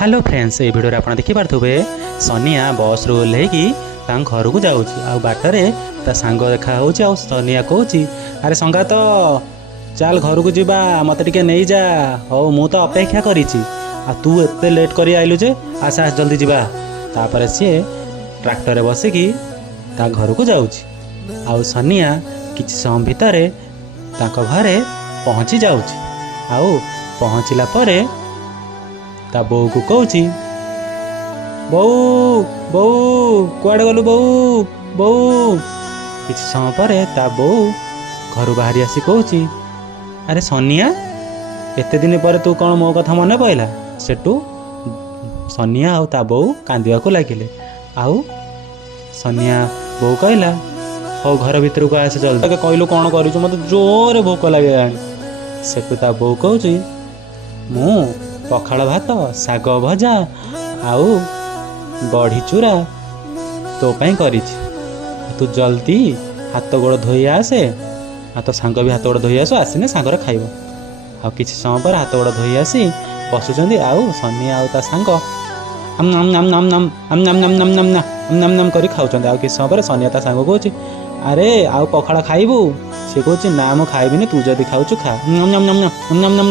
hello friends ये video आप देखिपे सनिया बस रु ओह्लैकी घर को जाऊँगी आ बाटरे ता सांग देखा हो सनिया कहूँ अरे संगा तो चल घर को जीवा मत टे नहीं जा हो मु तो अपेक्षा करी तू एते लेट कर आइलु जे आस आस जल्दी जीवा तापर सी ट्रैक्टर बसिकी ता घर को जाऊँगी आ सनिया किछि समय भितर घरे पहुँची जाऊँगी आउ पहुँचला परे ता बो को कहूँ बऊ बऊ कुआड़े गलु बऊ बऊ किछि समय पर ता बो घर बाहरी आसी कहूँ अरे सनिया एते दिन पर तू कौन मो कथा मन पड़ा सेटू सनिया आउ ता बो कांदिया को लगिले आउ सनिया बो कहला हो घर भीतर को आसे जल्दी कहलु कौन करू मत जोर भोक लगे सेटू ता बो कहूँ मु पखाड़ भात शाग भजा आउ बड़ी चूरा तो पाई करी तू जल्दी हाथ गोड़ धोई आसे आ तो सांग भी हाथ गोड़ धोई आसो आसने सांगर खाइब आ किछि समय पर हाथ गोड़ धोई आसी बसुचंदी आउ सनिया आउ ता सांग आम नाम नाम नाम नाम आम नाम नाम नाम नाम नाम नाम नाम करी खाउचंदी आ किछि समय पर सनिया ता सांग कहूँ अरे आउ पखाड़ खाइबू से कहूँ ना मु खाइबिनी तू जदि खाउछु खा नाम नाम नाम नाम नाम नाम